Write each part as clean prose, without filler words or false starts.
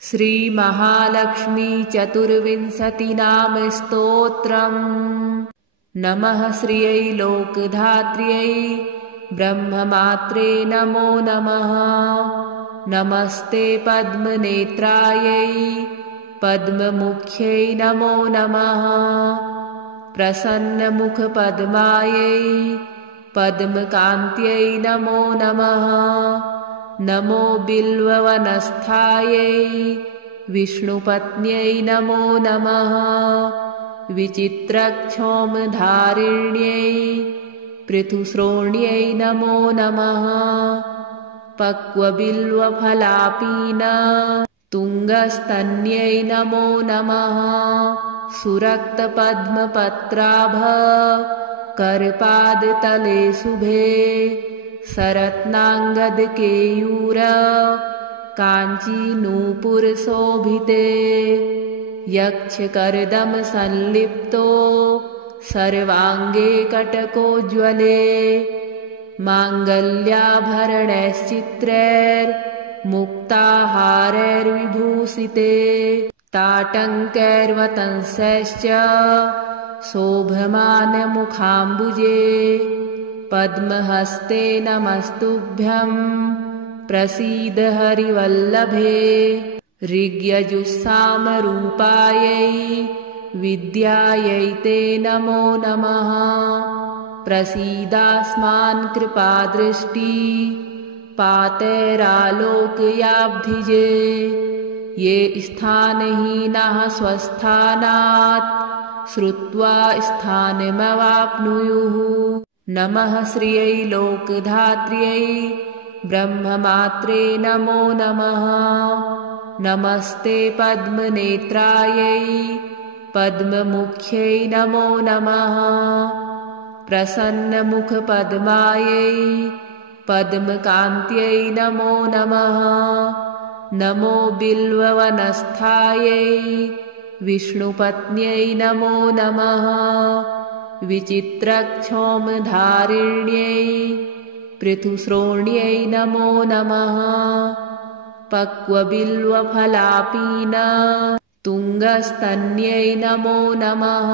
श्रीमहालक्ष्मी चतुर्विंशतिनाम स्तोत्रम्। नमः श्रियै लोकधात्र्यै ब्रह्ममात्रे नमो नमः। नमस्ते पद्मनेत्रायै पद्ममुख्यै नमो नमः। प्रसन्नमुखपद्मायै पद्मकान्त्यै नमो नमः। नमो बिल्ववनस्थायै विष्णुपत्न्यै नमो नमः। विचित्रक्षौमधारिण्यै पृथुश्रोण्यै नमो नमः। पक्वबिल्वफलापीन तुङ्गस्तन्यै नमो नमः। सुरक्तपद्मपत्राभ करपादतले शुभे सरत्नाङ्गदकेयूर काञ्चीनूपुरशोभिते। यक्षकर्दमसंलिप्तो सर्वाङ्गे कटकोज्ज्वले। माङ्गल्याभरणैश्चित्रैर्मुक्ताहारैर्विभूषिते। ताटङ्कैर्वतंसैश्च शोभमानमुखाम्बुजे। पद्महस्ते नमस्तुभ्यं प्रसीद हरिवल्लभे। ऋग्यजुस्सामरूपायै विद्यायै ते नमो नमः। प्रसीदास्मान् कृपादृष्टि पातैरालोकयाब्धिजे। ये स्थानहीनाः स्वस्थानात् श्रुत्वा स्थानमवाप्नुयुः। नमः श्रियै लोकधात्र्यै ब्रह्ममात्रे नमो नमः। नमस्ते पद्मनेत्रायै पद्ममुख्यै नमो नमः। प्रसन्नमुखपद्मायै पद्मकान्त्यै नमो नमः। नमो बिल्ववनस्थायै विष्णुपत्न्यै नमो नमः। विचित्रक्षौमधारिण्यै पृथुश्रोण्यै नमो नमः। पक्वबिल्वफलापीन तुङ्गस्तन्यै नमो नमः।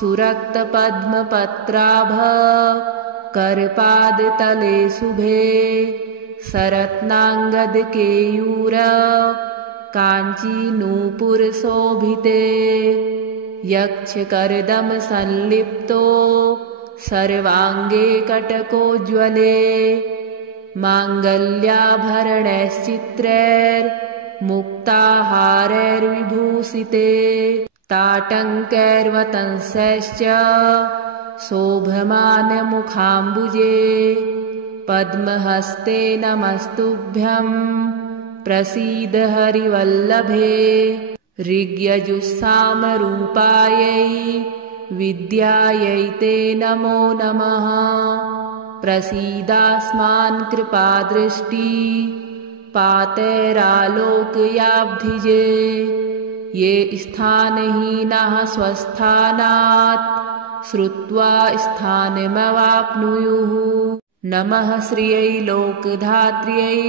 सुरक्तपद्मपत्राभ करपादतले शुभे सरत्नाङ्गदकेयूर काञ्चीनूपुरशोभिते। यक्षकर्दमसंलिप्तो सर्वाङ्गे कटकोज्ज्वले। माङ्गल्याभरणैश्चित्रैर्मुक्ताहारैर्विभूषिते। ताटङ्कैर्वतंसैश्च शोभमानमुखाम्बुजे। पद्महस्ते नमस्तुभ्यं प्रसीद हरिवल्लभे। ऋग्यजुस्सामरूपायै विद्यायै ते नमो नमः। प्रसीदास्मान् कृपादृष्टि पातैरालोकयाब्धिजे। ये स्थानहीनाः स्वस्थानात् श्रुत्वा स्थानमवाप्नुयुः। नमः श्रियै लोकधात्र्यै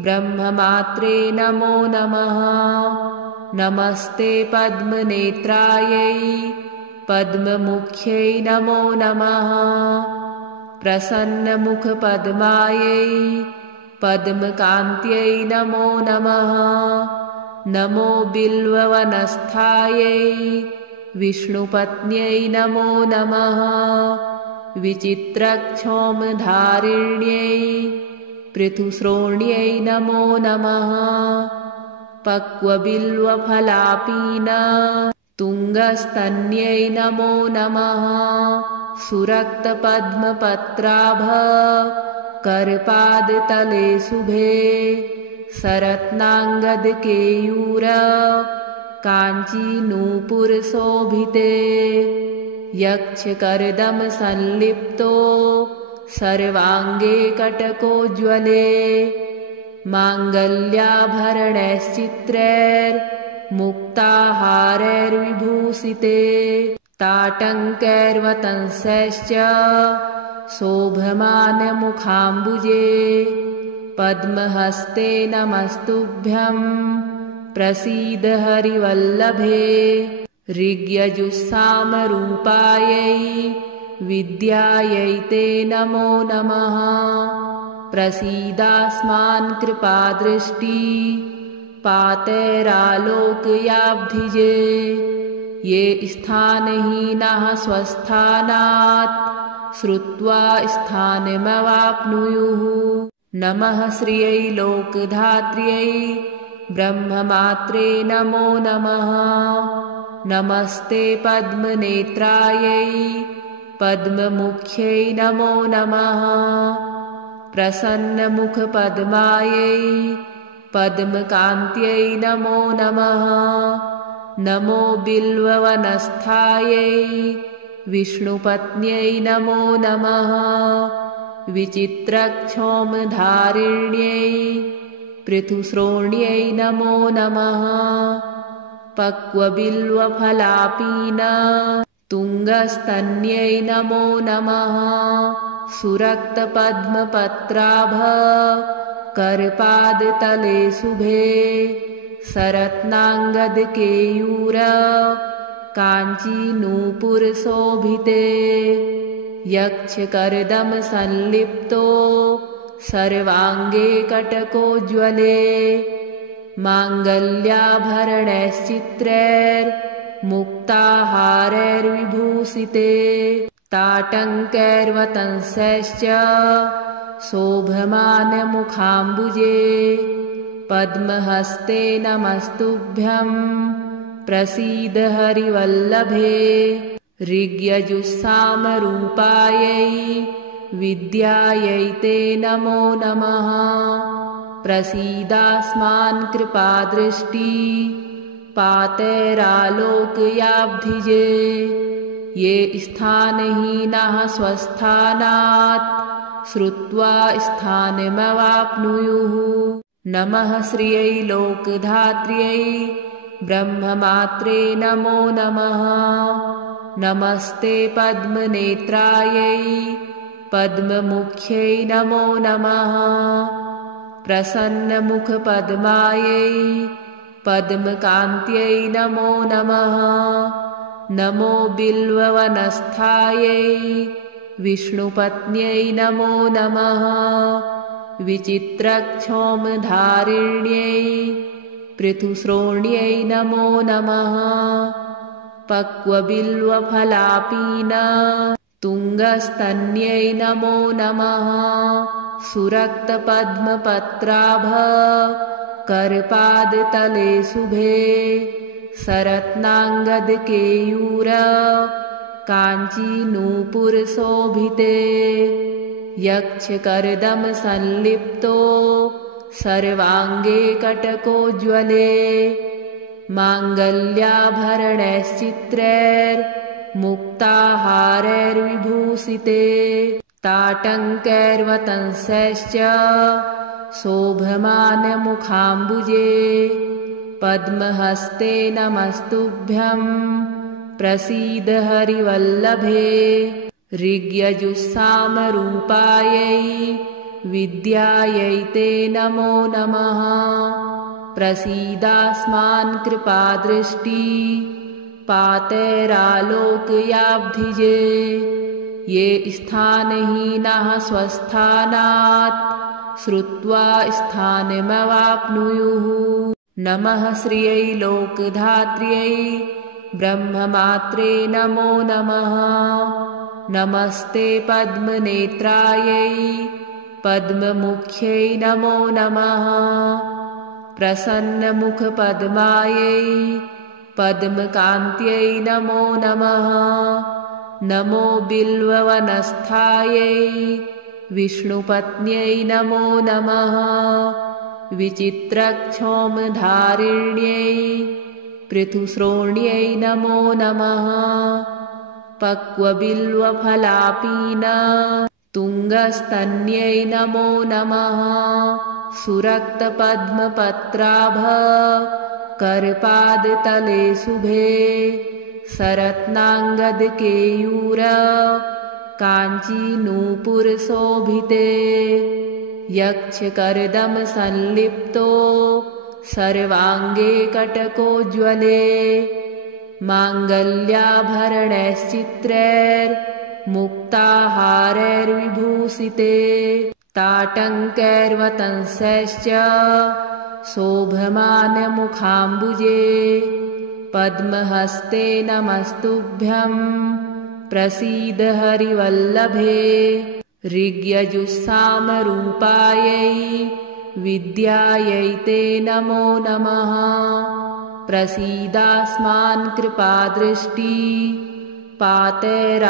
ब्रह्ममात्रे नमो नमः। नमस्ते पद्मनेत्रायै पद्ममुख्यै नमो नमः। प्रसन्नमुखपद्मायै पद्मकान्त्यै नमो नमः। नमो बिल्ववनस्थायै विष्णुपत्न्यै नमो नमः। विचित्रक्षौमधारिण्यै पृथुश्रोण्यै नमो नमः। पक्वबिल्वफलापीन तुङ्गस्तन्यै नमो नमः। सुरक्तपद्मपत्राभ करपादतले शुभे सरत्नाङ्गदकेयूर काञ्चीनूपुरशोभिते। यक्षकर्दमसंलिप्तो सर्वाङ्गे कटकोज्ज्वले। माङ्गल्याभरणैश्चित्रैर्मुक्ताहारैर्विभूषिते। ताटङ्कैर्वतंसैश्च शोभमानमुखाम्बुजे। पद्महस्ते नमस्तुभ्यं प्रसीद हरिवल्लभे ऋग्यजुस्सामरूपायै विद्यायै ते नमो नमः प्रसीदास्मान् कृपादृष्टि पातैरालोकयाब्धिजे ये स्थानहीनाः स्वस्थानात् श्रुत्वा स्थानमवाप्नुयुः नमः श्रियै लोकधात्र्यै ब्रह्ममात्रे नमो नमः नमस्ते पद्मनेत्रायै पद्ममुख्यै नमो नमः प्रसन्नमुखपद्मायै पद्मकान्त्यै नमो नमः नमो बिल्ववनस्थायै विष्णुपत्न्यै नमो नमः विचित्रक्षोमधारिण्यै पृथुश्रोण्यै नमो नमः पक्वबिल्वफलापीन तुङ्गस्तन्यै नमो नमः सुरक्तपद्मपत्राभ करपादतले शुभे सरत्नाङ्गदकेयूर काञ्चीनूपुरशोभिते यक्षकर्दमसंलिप्तो सर्वाङ्गे कटकोज्ज्वले माङ्गल्याभरणैश्चित्रैर्मुक्ताहारैर्विभूषिते ताटङ्कैर्वतंसैश्च शोभमानमुखाम्बुजे पद्महस्ते नमस्तुभ्यं प्रसीद हरिवल्लभे ऋग्यजुस्सामरूपायै विद्यायै ते नमो नमः प्रसीदास्मान् कृपादृष्टि पातैरालोकयाब्धिजे ये स्थानहीनाः स्वस्थानात् श्रुत्वा स्थानमवाप्नुयुः नमः श्रियै लोकधात्र्यै ब्रह्ममात्रे नमो नमः नमस्ते पद्मनेत्रायै पद्ममुख्यै नमो नमः प्रसन्नमुखपद्मायै पद्मकान्त्यै नमो नमः नमो बिल्ववनस्थायै विष्णुपत्न्यै नमो नमः विचित्रक्षोमधारिण्यै पृथुश्रोण्यै नमो नमः पक्वबिल्वफलापीन तुङ्गस्तन्यै नमो नमः सुरक्तपद्मपत्राभ करपादतले शुभे सरत्नाङ्गदकेयूर काञ्चीनूपुरशोभिते यक्षकर्दमसंलिप्तो सर्वाङ्गे कटकोज्ज्वले माङ्गल्याभरणैश्चित्रैर्मुक्ताहारैर्विभूषिते ताटङ्कैर्वतंसैश्च शोभमानमुखाम्बुजे पद्महस्ते नमस्तुभ्यं प्रसीद हरिवल्लभे ऋग्यजुस्सामरूपायै विद्यायै ते नमो नमः प्रसीदास्मान् कृपादृष्टि पातैरालोकयाब्धिजे ये स्थानहीनाः स्वस्थानात् श्रुत्वा स्थानमवाप्नुयुः नमः श्रियै लोकधात्र्यै ब्रह्ममात्रे नमो नमः नमस्ते पद्मनेत्रायै पद्ममुख्यै नमो नमः प्रसन्नमुखपद्मायै पद्मकान्त्यै नमो नमः नमो बिल्ववनस्थायै विष्णुपत्न्यै नमो नमः विचित्रक्षोमधारिण्यै पृथुश्रोण्यै नमो नमः पक्वबिल्वफलापीन तुङ्गस्तन्यै नमो नमः सुरक्तपद्मपत्राभ करपादतले शुभे सरत्नाङ्गदकेयूर काञ्चीनूपुरशोभिते यक्षकर्दमसंलिप्तो सर्वाङ्गे कटकोज्ज्वले माङ्गल्याभरणैश्चित्रैर्मुक्ताहारैर्विभूषिते ताटङ्कैर्वतंसैश्च शोभमानमुखाम्बुजे पद्महस्ते नमस्तुभ्यं प्रसीद हरिवल्लभे ऋग्यजुस्सामरूपायै विद्यायै ते नमो नमः प्रसीदास्मान् कृपादृष्टि पातैरालोकयाब्धिजे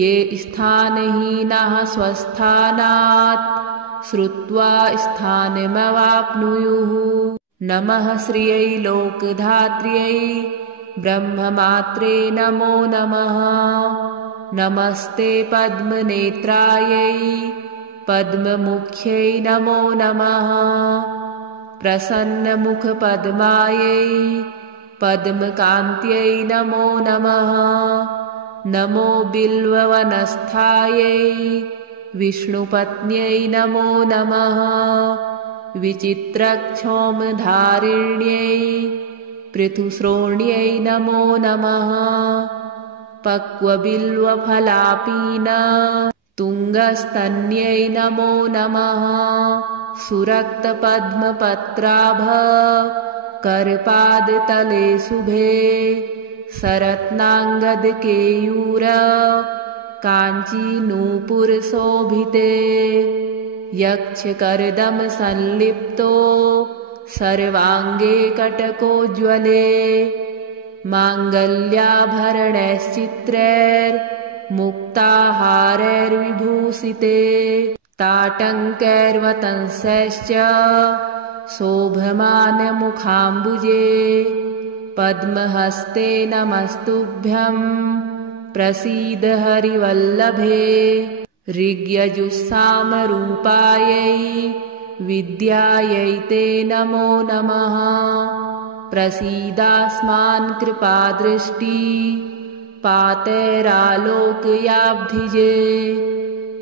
ये स्थानहीनाः स्वस्थानात् श्रुत्वा स्थानमवाप्नुयुः नमः श्रियै लोकधात्र्यै ब्रह्ममात्रे नमो नमः नमस्ते पद्मनेत्रायै पद्ममुख्यै नमो नमः प्रसन्नमुखपद्मायै पद्मकान्त्यै नमो नमः नमो बिल्ववनस्थायै विष्णुपत्न्यै नमो नमः विचित्रक्षौमधारिण्यै पृथुश्रोण्यै नमो नमः पक्वबिल्वफलापीन तुङ्गस्तन्यै नमो नमः सुरक्तपद्मपत्राभ करपादतले शुभे सरत्नाङ्गदकेयूर काञ्चीनूपुरशोभिते यक्षकर्दमसंलिप्तो सर्वाङ्गे कटकोज्ज्वले माङ्गल्याभरणैश्चित्रैर्मुक्ताहारैर्विभूषिते ताटङ्कैर्वतंसैश्च शोभमानमुखाम्बुजे पद्महस्ते नमस्तुभ्यं प्रसीद हरिवल्लभे ऋग्यजुस्सामरूपायै विद्यायै ते नमो नमः प्रसीदास्मान् कृपादृष्टि पातैरालोकयाब्धिजे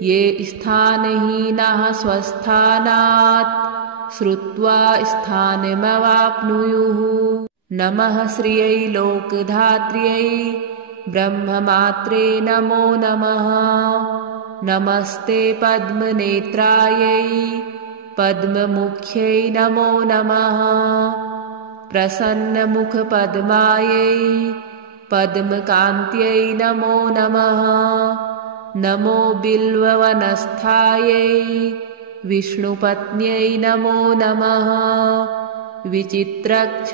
ये स्थानहीनाः स्वस्थानात् श्रुत्वा स्थानमवाप्नुयुः नमः श्रियै लोकधात्र्यै ब्रह्ममात्रे नमो नमः नमस्ते पद्मनेत्रायै पद्ममुख्यै नमो नमः प्रसन्नमुखपद्मायै पद्मकान्त्यै नमो नमः नमो बिल्ववनस्थायै विष्णुपत्न्यै नमो नमः विचित्रक्षौमधारिण्यै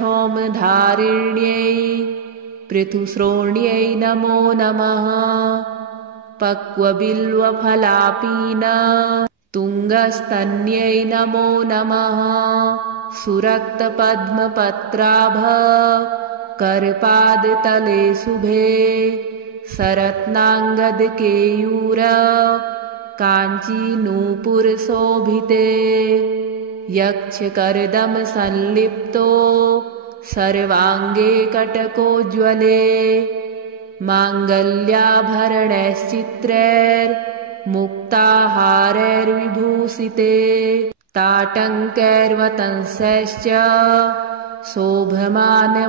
पृथुश्रोण्यै नमो नमः पक्वबिल्वफलापीन तुङ्गस्तन्यै नमो नमः सुरक्तपद्मपत्राभ करपादतले शुभे सरत्नाङ्गदकेयूर काञ्चीनूपुरशोभिते यक्षकर्दमसंलिप्तो सर्वाङ्गे कटकोज्ज्वले माङ्गल्याभरणैश्चित्रैर्मुक्ताहारैर्विभूषिते ताटङ्कैर्वतंसैश्च शोभमानमुखाम्बुजे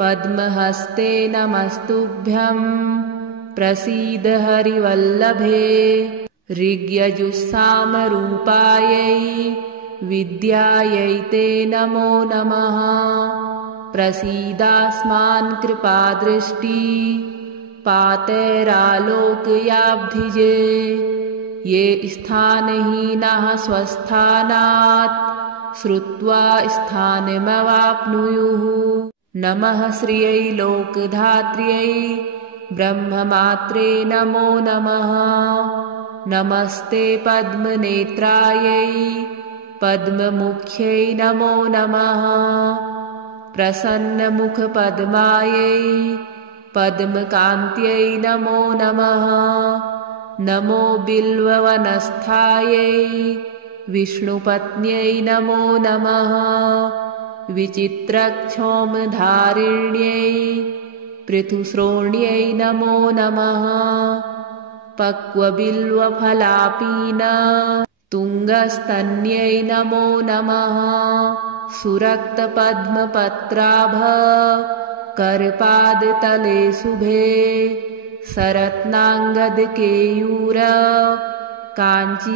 पद्महस्ते नमस्तुभ्यं प्रसीद हरिवल्लभे ऋग्यजुस्सामरूपायै विद्यायै ते नमो नमः प्रसीदास्मान् कृपादृष्टि पातैरालोकयाब्धिजे ये स्थानहीनाः स्वस्थानात् श्रुत्वा स्थानमवाप्नुयुः नमः श्रियै लोकधात्र्यै ब्रह्ममात्रे नमो नमः नमस्ते पद्मनेत्रायै पद्ममुख्यै नमो नमः प्रसन्नमुखपद्मायै पद्मकान्त्यै नमो नमः नमो बिल्ववनस्थायै विष्णुपत्न्यै नमो नमः विचित्रक्षौमधारिण्यै पृथुश्रोण्यै नमो नमः पक्वबिल्वफलापीन तुङ्गस्तन्यै नमो नमः सुरक्तपद्मपत्राभ करपादतले शुभे सरत्नाङ्गदकेयूर काञ्चीनूपुरशोभिते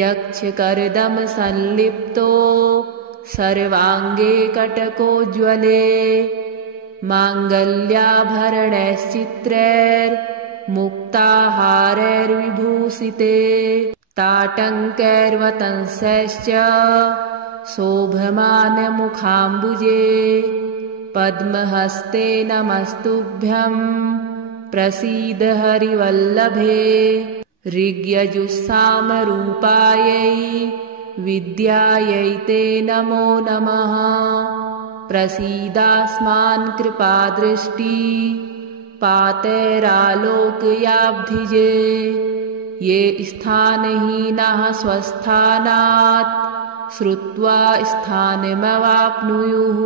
यक्षकर्दमसंलिप्तो सर्वाङ्गे कटकोज्ज्वले माङ्गल्याभरणैश्चित्रैर्मुक्ताहारैर्विभूषिते ताटङ्कैर्वतंसैश्च शोभमानमुखाम्बुजे पद्महस्ते नमस्तुभ्यं प्रसीद हरिवल्लभे ऋग्यजुस्सामरूपायै विद्यायै ते नमो नमः प्रसीदास्मान् कृपादृष्टि पातैरालोकयाब्धिजे ये स्थानहीनाः स्वस्थानात् श्रुत्वा स्थानमवाप्नुयुः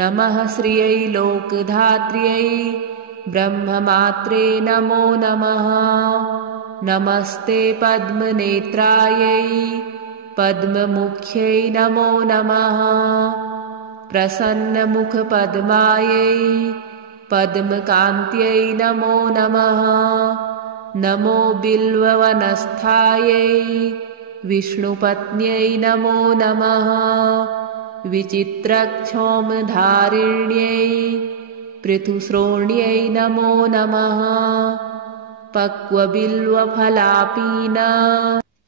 नमः श्रियै लोकधात्र्यै ब्रह्ममात्रे नमो नमः नमस्ते पद्मनेत्रायै पद्ममुख्यै नमो नमः प्रसन्नमुखपद्मायै पद्मकान्त्यै नमो नमः नमो बिल्ववनस्थायै विष्णुपत्न्यै नमो नमः विचित्रक्षोमधारिण्यै पृथुश्रोण्यै नमो नमः पक्वबिल्वफलापीन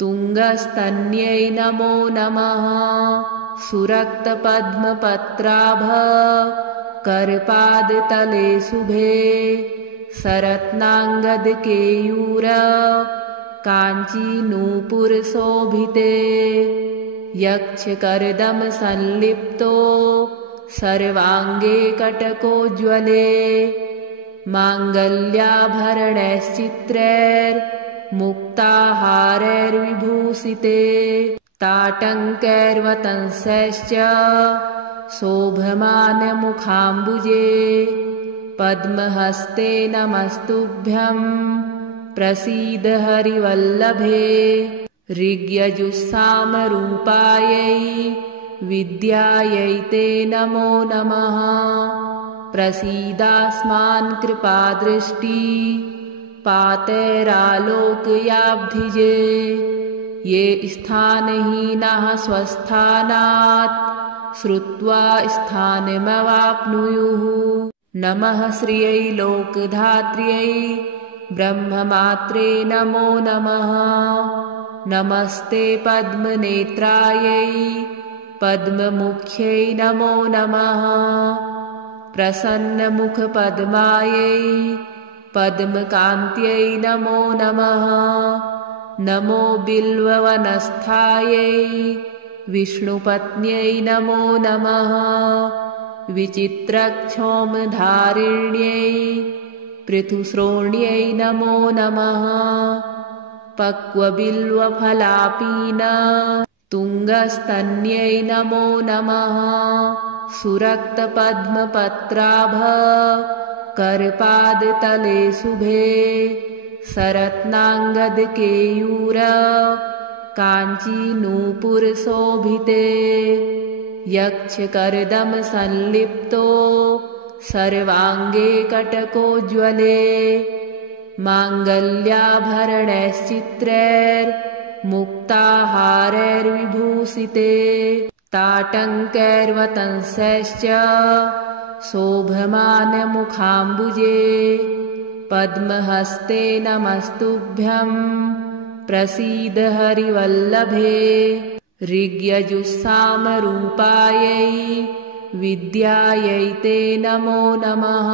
तुङ्गस्तन्यै नमो नमः सुरक्तपद्मपत्राभ करपादतले शुभे सरत्नाङ्गदकेयूर काञ्चीनूपुरशोभिते यक्षकर्दमसंलिप्तो सर्वाङ्गे कटकोज्ज्वले माङ्गल्याभरणैश्चित्रैर्मुक्ताहारैर्विभूषिते ताटङ्कैर्वतंसैश्च शोभमानमुखाम्बुजे पद्महस्ते नमस्तुभ्यं प्रसीद हरिवल्लभे ऋग्यजुस्सामरूपायै विद्यायै ते नमो नमः प्रसीदास्मान् कृपादृष्टि पातैरालोकयाब्धिजे ये स्थानहीनाः स्वस्थानात् श्रुत्वा स्थानमवाप्नुयुः नमः श्रियै लोकधात्र्यै ब्रह्ममात्रे नमो नमः नमस्ते पद्मनेत्रायै पद्ममुख्यै नमो नमः प्रसन्नमुखपद्मायै पद्मकान्त्यै नमो नमः नमो बिल्ववनस्थायै विष्णुपत्न्यै नमो नमः विचित्रक्षोमधारिण्यै पृथुश्रोण्यै नमो नमः पक्वबिल्वफलापीन तुङ्गस्तन्यै नमो नमः सुरक्तपद्मपत्राभ करपादतले शुभे सरत्नाङ्गदकेयूर काञ्चीनूपुरशोभिते यक्षकर्दमसंलिप्तो सर्वाङ्गे कटकोज्ज्वले माङ्गल्याभरणैश्चित्रैर्मुक्ताहारैर्विभूषिते ताटङ्कैर्वतंसैश्च शोभमानमुखाम्बुजे पद्महस्ते नमस्तुभ्यं प्रसीद हरिवल्लभे ऋग्यजुस्सामरूपायै विद्यायै ते नमो नमः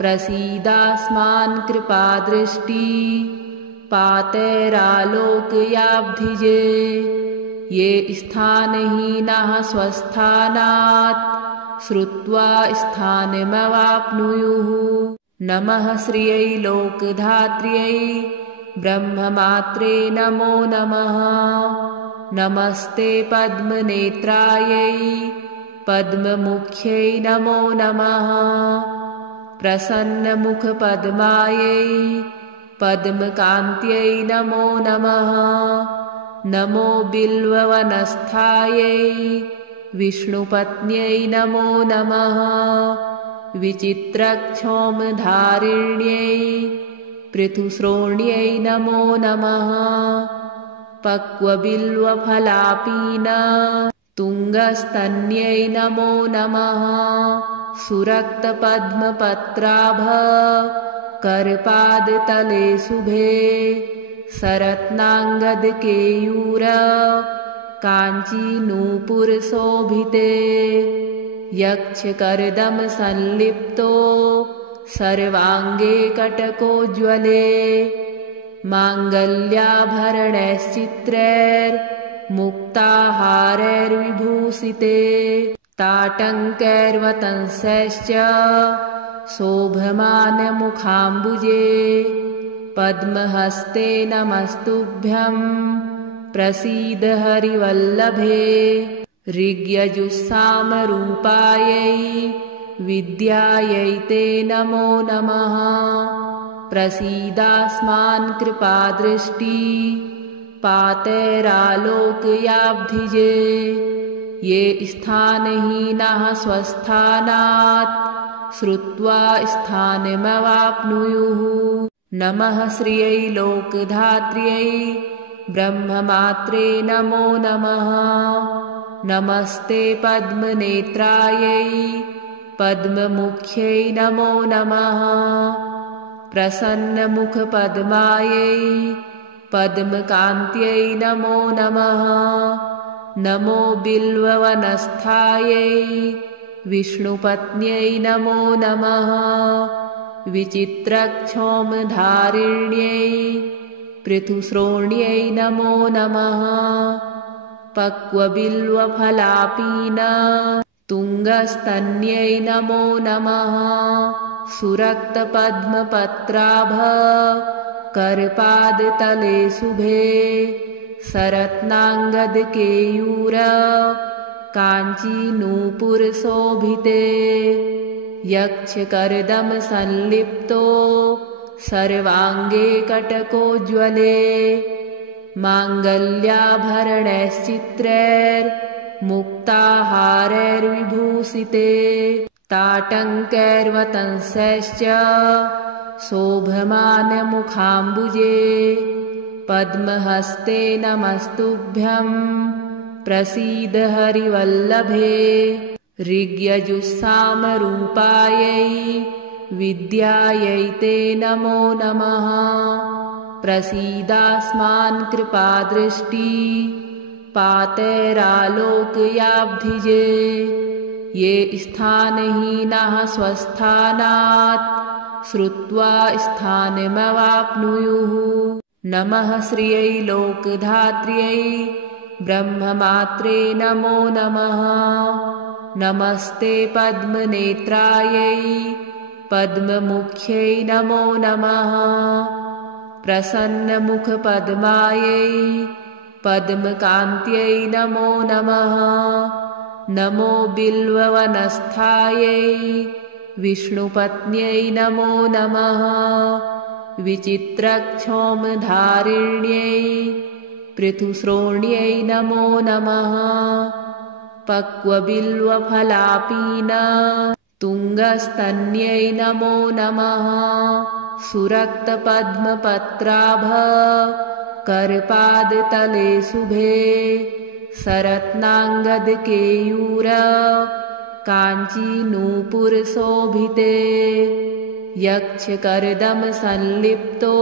प्रसीदास्मान् कृपादृष्टि पातैरालोकयाब्धिजे ये स्थानहीनाः स्वस्थानात् श्रुत्वा स्थानमवाप्नुयुः नमः श्रियै लोकधात्र्यै ब्रह्ममात्रे नमो नमः नमस्ते पद्मनेत्रायै पद्ममुख्यै नमो नमः प्रसन्नमुखपद्मायै पद्मकान्त्यै नमो नमः। नमो बिल्ववनस्थायै विष्णुपत्न्यै नमो नमः। विचित्रक्षौमधारिण्यै पृथुश्रोण्यै नमो नमः। पक्वबिल्वफलापीन तुङ्गस्तन्यै नमो नमः। सुरक्तपद्मपत्राभ करपादतले शुभे सरत्नाङ्गदकेयूर काञ्चीनूपुरशोभिते यक्षकर्दमसंलिप्तो सर्वाङ्गे कटकोज्ज्वले माङ्गल्याभरणैश्चित्रैर्मुक्ताहारैर्विभूषिते ताटङ्कैर्वतंसैश्च शोभमानमुखाम्बुजे पद्महस्ते नमस्तुभ्यं प्रसीद हरिवल्लभे। ऋग्यजुस्सामरूपायै विद्यायै ते नमो नमः। प्रसीदास्मान् कृपादृष्टि पातैरालोकयाब्धिजे ये स्थानहीनाः स्वस्थानात् श्रुत्वा स्थानमवाप्नुयुः। नमः श्रियै लोकधात्र्यै ब्रह्ममात्रे नमो नमः। नमस्ते पद्मनेत्रायै पद्ममुख्यै नमो नमः। प्रसन्नमुखपद्मायै पद्मकान्त्यै नमो नमः। नमो बिल्ववनस्थायै विष्णुपत्न्यै नमो नमः। विचित्रक्षौमधारिण्यै पृथुश्रोण्यै नमो नमः। पक्वबिल्वफलापीन तुङ्गस्तन्यै नमो नमः। सुरक्तपद्मपत्राभ करपादतले शुभे सरत्नाङ्गदकेयूर काञ्चीनूपुरशोभिते यक्षकर्दमसंलिप्तो सर्वाङ्गे कटकोज्ज्वले माङ्गल्याभरणैश्चित्रैर्मुक्ताहारैर्विभूषिते ताटङ्कैर्वतंसैश्च शोभमानमुखाम्बुजे पद्महस्ते नमस्तुभ्यं प्रसीद हरिवल्लभे। ऋग्यजुस्सामरूपायै विद्यायै ते नमो नमः। प्रसीदास्मान् कृपादृष्टि पातैरालोकयाब्धिजे ये स्थानहीनाः स्वस्थानात् श्रुत्वा स्थानमवाप्नुयुः। नमः श्रियै लोकधात्र्यै ब्रह्ममात्रे नमो नमः। नमस्ते पद्मनेत्रायै पद्ममुख्यै नमो नमः। प्रसन्नमुखपद्मायै पद्मकान्त्यै नमो नमः। नमो बिल्ववनस्थायै विष्णुपत्न्यै नमो नमः। विचित्रक्षौमधारिण्यै पृथुश्रोण्यै नमो नमः। पक्वबिल्वफलापीन तुङ्गस्तन्यै नमो नमः। सुरक्तपद्मपत्राभ करपादतले शुभे सरत्नाङ्गदकेयूर काञ्चीनूपुरशोभिते यक्षकर्दमसंलिप्तो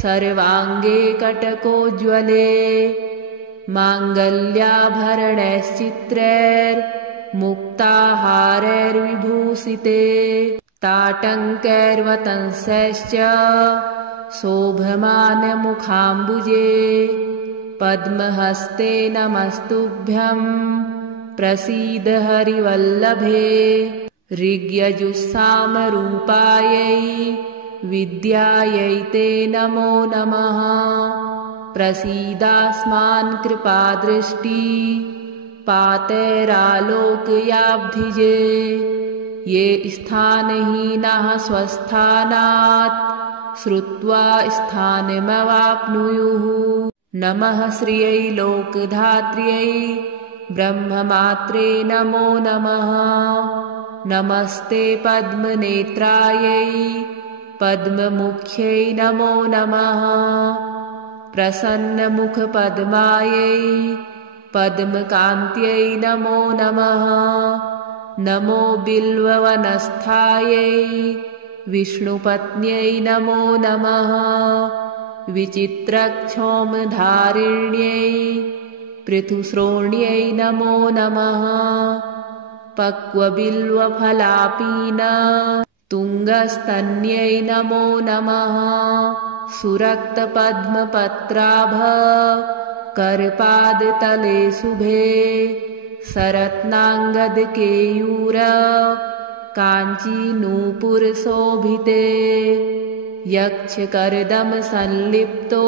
सर्वाङ्गे कटकोज्ज्वले माङ्गल्याभरणैश्चित्रैर्मुक्ताहारैर्विभूषिते ताटङ्कैर्वतंसैश्च शोभमानमुखाम्बुजे पद्महस्ते नमस्तुभ्यं प्रसीद हरिवल्लभे। ऋग्यजुस्सामरूपायै विद्यायै ते नमो नमः। प्रसीदास्मान् कृपादृष्टि पातैरालोकयाब्धिजे ये स्थानहीनाः स्वस्थानात् श्रुत्वा स्थानमवाप्नुयुः। नमः श्रियै लोकधात्र्यै ब्रह्ममात्रे नमो नमः। नमस्ते पद्मनेत्रायै पद्ममुख्यै नमो नमः। प्रसन्नमुखपद्मायै पद्मकान्त्यै नमो नमः। नमो बिल्ववनस्थायै विष्णुपत्न्यै नमो नमः। विचित्रक्षौमधारिण्यै पृथुश्रोण्यै नमो नमः। पक्वबिल्वफलापीन तुङ्गस्तन्यै नमो नमः। सुरक्तपद्मपत्राभ करपादतले शुभे सरत्नाङ्गदकेयूर काञ्चीनूपुरशोभिते। यक्षकर्दमसंलिप्तो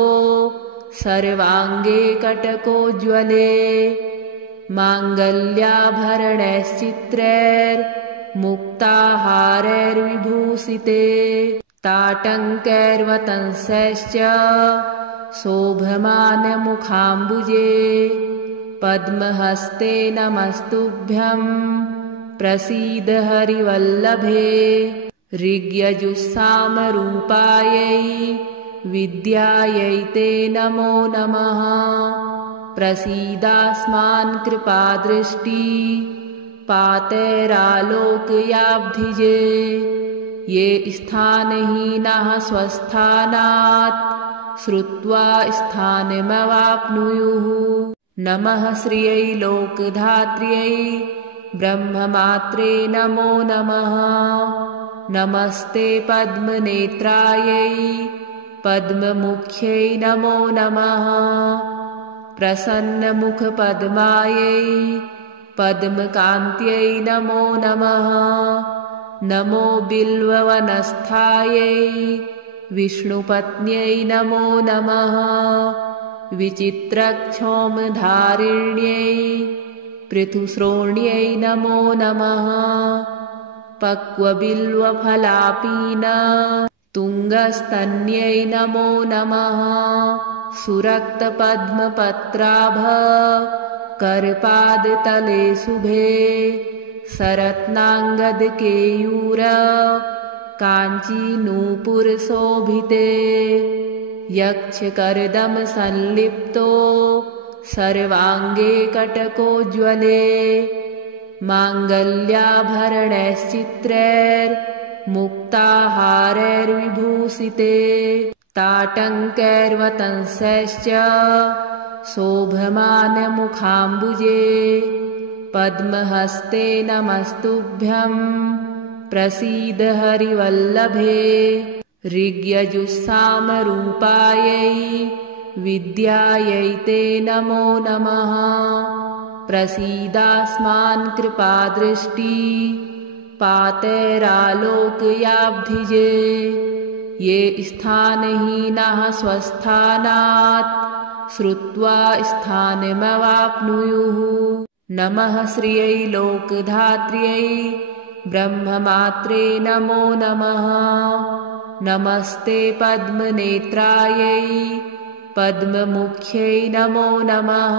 सर्वाङ्गे कटकोज्ज्वले। माङ्गल्याभरणैश्चित्रैर्मुक्ताहारैर्विभूषिते। ताटङ्कैर्वतंसैश्च शोभमानमुखाम्बुजे। पद्महस्ते नमस्तुभ्यं प्रसीद हरिवल्लभे। ऋग्यजुस्सामरूपायै विद्यायै ते नमो नमः। प्रसीदास्मान् कृपादृष्टि पातैरालोकयाब्धिजे। ये स्थानहीनाः स्वस्थानात् श्रुत्वा स्थानमवाप्नुयुः। नमः श्रियै लोकधात्र्यै ब्रह्ममात्रे नमो नमः। नमस्ते पद्मनेत्रायै पद्ममुख्यै नमो नमः। प्रसन्नमुखपद्मायै पद्मकान्त्यै नमो नमः। नमो बिल्ववनस्थायै विष्णुपत्न्यै नमो नमः। विचित्रक्षौमधारिण्यै पृथुश्रोण्यै नमो नमः। पक्वबिल्वफलापीन तुङ्गस्तन्यै नमो नमः। सुरक्तपद्मपत्राभ करपादतले शुभे सरत्नाङ्गदकेयूर काञ्चीनूपुरशोभिते। यक्षकर्दमसंलिप्तो सर्वाङ्गे कटकोज्ज्वले। माङ्गल्याभरणैश्चित्रैर्मुक्ताहारैर्विभूषिते। ताटङ्कैर्वतंसैश्च शोभमानमुखाम्बुजे। पद्महस्ते नमस्तुभ्यं प्रसीद हरिवल्लभे। ऋग्यजुस्सामरूपायै विद्यायै ते नमो नमः। प्रसीदास्मान् कृपादृष्टि पातैरालोकयाब्धिजे। ये स्थानहीनाः स्वस्थानात् श्रुत्वा स्थानमवाप्नुयुः। नमः श्रियै लोकधात्र्यै ब्रह्ममात्रे नमो नमः। नमस्ते पद्मनेत्रायै पद्ममुख्यै नमो नमः।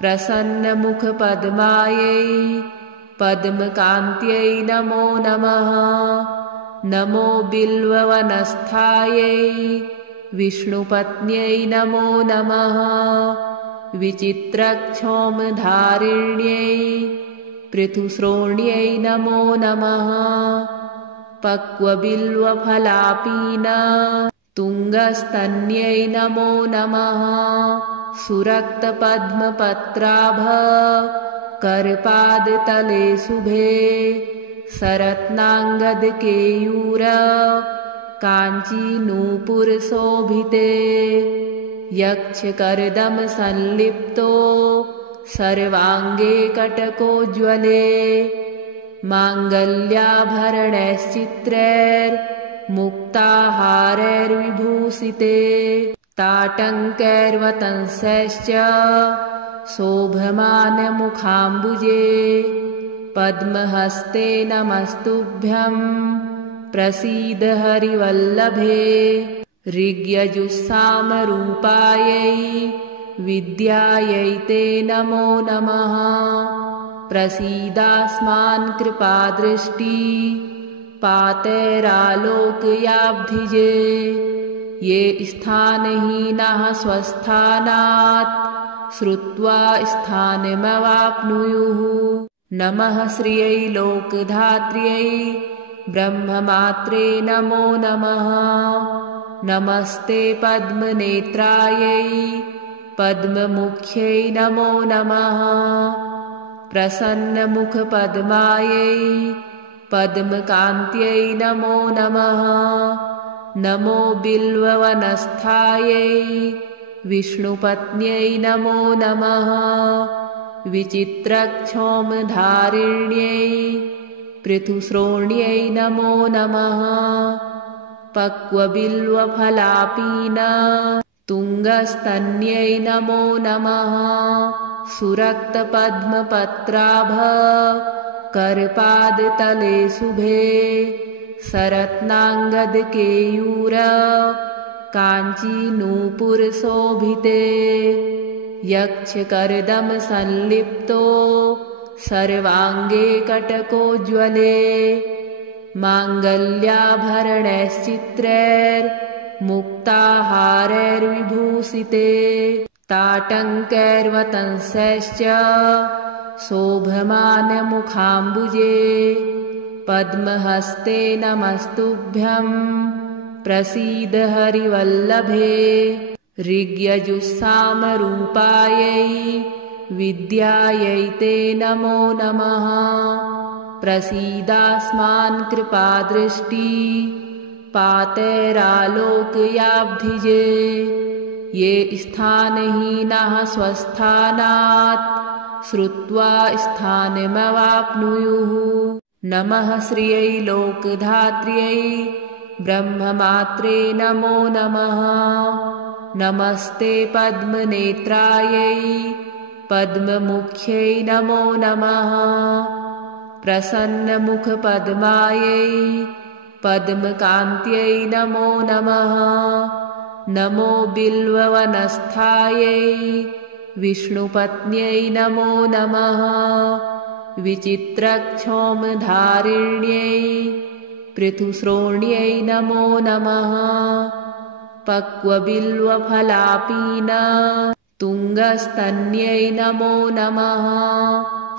प्रसन्नमुखपद्मायै पद्मकान्त्यै नमो नमः। नमो बिल्ववनस्थायै विष्णुपत्न्यै नमो नमः। विचित्रक्षौमधारिण्यै पृथुश्रोण्यै नमो नमः। पक्वबिल्वफलापीन तुङ्गस्तन्यै नमो नमः। सुरक्तपद्मपत्राभ करपादतले शुभे सरत्नाङ्गदकेयूर काञ्चीनूपुरशोभिते। यक्षकर्दमसंलिप्तो सर्वाङ्गे कटकोज्ज्वले। माङ्गल्याभरणैश्चित्रैर्मुक्ताहारैर्विभूषिते। ताटङ्कैर्वतंसैश्च शोभमानमुखाम्बुजे। पद्महस्ते नमस्तुभ्यं प्रसीद हरिवल्लभे ऋग्यजुस्सामरूपायै विद्यायै ते नमो नमः प्रसीदास्मान् कृपादृष्टि पातैरालोकयाब्धिजे ये स्थानहीनाः स्वस्थानात् श्रुत्वा स्थानमवाप्नुयुः नमः श्रियै लोकधात्र्यै ब्रह्ममात्रे नमो नमः नमस्ते पद्मनेत्रायै पद्ममुख्यै नमो नमः प्रसन्नमुखपद्मायै पद्मकान्त्यै नमो नमः नमो बिल्ववनस्थायै विष्णुपत्न्यै नमो नमः विचित्रक्षौमधारिण्यै पृथुश्रोण्यै नमो नमः पक्वबिल्वफलापीन तुङ्गस्तन्यै नमो नमः सुरक्तपद्मपत्राभ करपादतले शुभे सरत्नाङ्गदकेयूर काञ्चीनूपुरशोभिते यक्षकर्दमसंलिप्तो सर्वाङ्गे कटकोज्ज्वले माङ्गल्याभरणैश्चित्रैर्मुक्ताहारैर्विभूषिते ताटङ्कैर्वतंसैश्च शोभमानमुखाम्बुजे पद्महस्ते नमस्तुभ्यं प्रसीद हरिवल्लभे ऋग्यजुस्सामरूपायै विद्यायै ते नमो नमः प्रसीदास्मान् कृपादृष्टि पातैरालोकयाब्धिजे ये स्थानहीनाः स्वस्थानात् श्रुत्वा स्थानमवाप्नुयुः नमः श्रियै लोकधात्र्यै ब्रह्ममात्रे नमो नमः नमस्ते पद्मनेत्रायै पद्ममुख्यै नमो नमः प्रसन्नमुखपद्मायै पद्मकान्त्यै नमो नमः नमो बिल्ववनस्थायै विष्णुपत्न्यै नमो नमः विचित्रक्षौमधारिण्यै पृथुश्रोण्यै नमो नमः पक्वबिल्वफलापीन तुङ्गस्तन्यै नमो नमः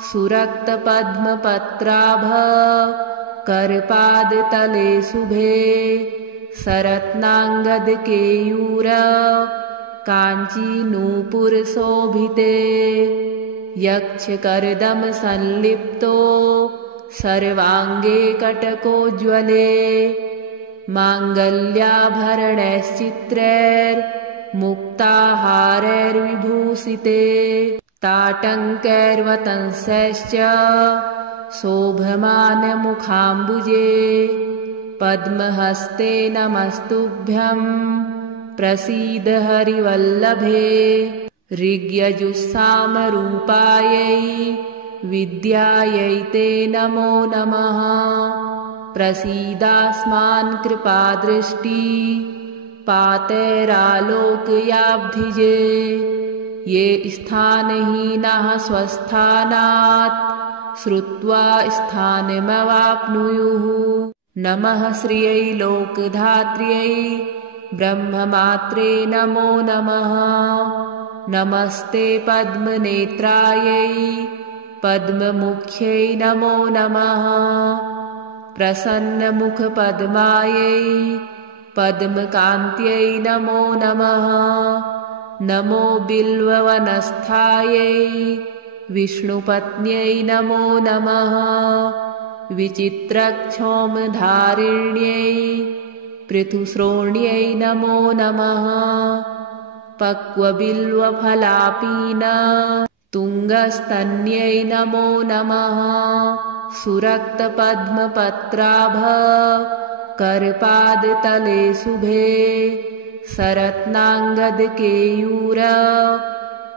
सुरक्तपद्मपत्राभ करपादतले शुभे सरत्नाङ्गदकेयूर काञ्चीनूपुरशोभिते यक्षकर्दमसंलिप्तो सर्वाङ्गे कटकोज्ज्वले माङ्गल्याभरणैश्चित्रैर्मुक्ताहारैर्विभूषिते ताटङ्कैर्वतंसैश्च शोभमानमुखाम्बुजे पद्महस्ते नमस्तुभ्यं प्रसीद हरिवल्लभे ऋग्यजुस्सामरूपायै विद्यायै ते नमो नमः प्रसीदास्मान् कृपादृष्टि पातैरालोकयाब्धिजे ये स्थानहीनाः स्वस्थानात् श्रुत्वा स्थानमवाप्नुयुः नमः श्रियै लोकधात्र्यै ब्रह्ममात्रे नमो नमः नमस्ते पद्मनेत्रायै पद्ममुख्यै नमो नमः प्रसन्नमुखपद्मायै पद्मकान्त्यै नमो नमः नमो बिल्ववनस्थायै विष्णुपत्न्यै नमो नमः विचित्रक्षौमधारिण्यै पृथुश्रोण्यै नमो नमः पक्वबिल्वफलापीन तुङ्गस्तन्यै नमो नमः सुरक्तपद्मपत्राभ करपादतले शुभे सरत्नाङ्गदकेयूर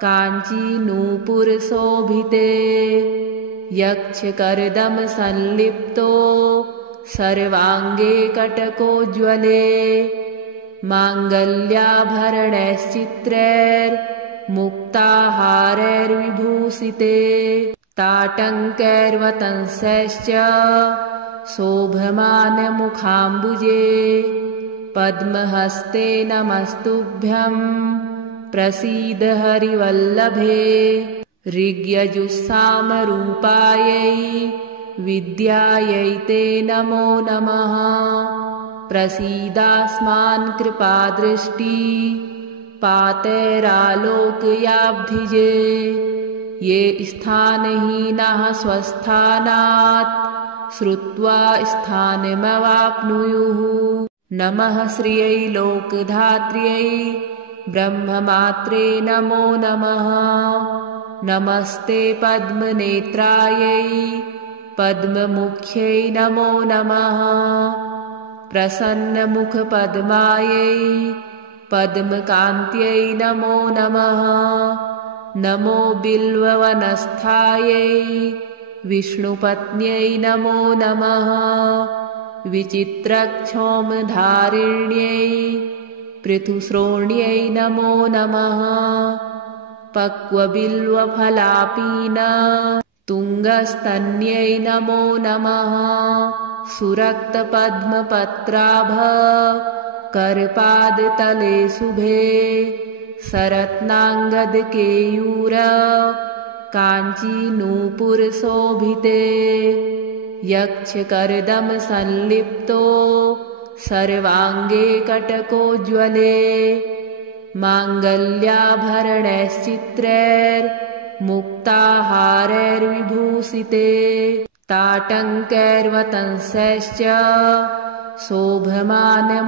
काञ्चीनूपुरशोभिते यक्षकर्दमसंलिप्तो सर्वाङ्गे कटकोज्ज्वले माङ्गल्याभरणैश्चित्रैर्मुक्ताहारैर्विभूषिते ताटङ्कैर्वतंसैश्च शोभमानमुखाम्बुजे पद्महस्ते नमस्तुभ्यं प्रसीद हरिवल्लभे ऋग्यजुस्सामरूपायै विद्यायै ते नमो नमः प्रसीदास्मान् कृपादृष्टि पातैरालोकयाब्धिजे ये स्थानहीनाः स्वस्थानात् श्रुत्वा स्थानमवाप्नुयुः नमः श्रियै लोकधात्र्यै ब्रह्ममात्रे नमो नमः नमस्ते पद्मनेत्रायै पद्ममुख्यै नमो नमः प्रसन्नमुखपद्मायै पद्मकान्त्यै नमो नमः नमो बिल्ववनस्थायै विष्णुपत्न्यै नमो नमः विचित्रक्षौमधारिण्यै पृथुश्रोण्यै नमो नमः पक्वबिल्वफलापीन तुङ्गस्तन्यै नमो नमः सुरक्तपद्मपत्राभ करपादतले शुभे सरत्नाङ्गदकेयूर काञ्चीनूपुरशोभिते यक्षकर्दमसंलिप्तो सर्वाङ्गे कटकोज्ज्वले माङ्गल्याभरणैश्चित्रैर्मुक्ताहारैर्विभूषिते ताटङ्कैर्वतंसैश्च शोभमानमुखाम्बुजे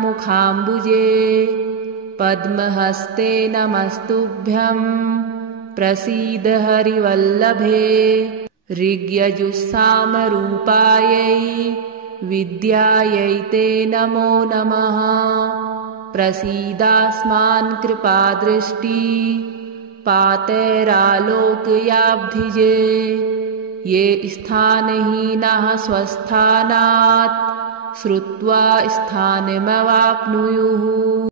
पद्महस्ते नमस्तुभ्यं प्रसीद हरिवल्लभे ऋग्यजुस्सामरूपायै विद्यायै ते नमो नमः प्रसीदास्मान् कृपादृष्टि पातैरालोकयाब्धिजे ये स्थानहीनाः स्वस्थानात् श्रुत्वा स्थानमवाप्नुयुः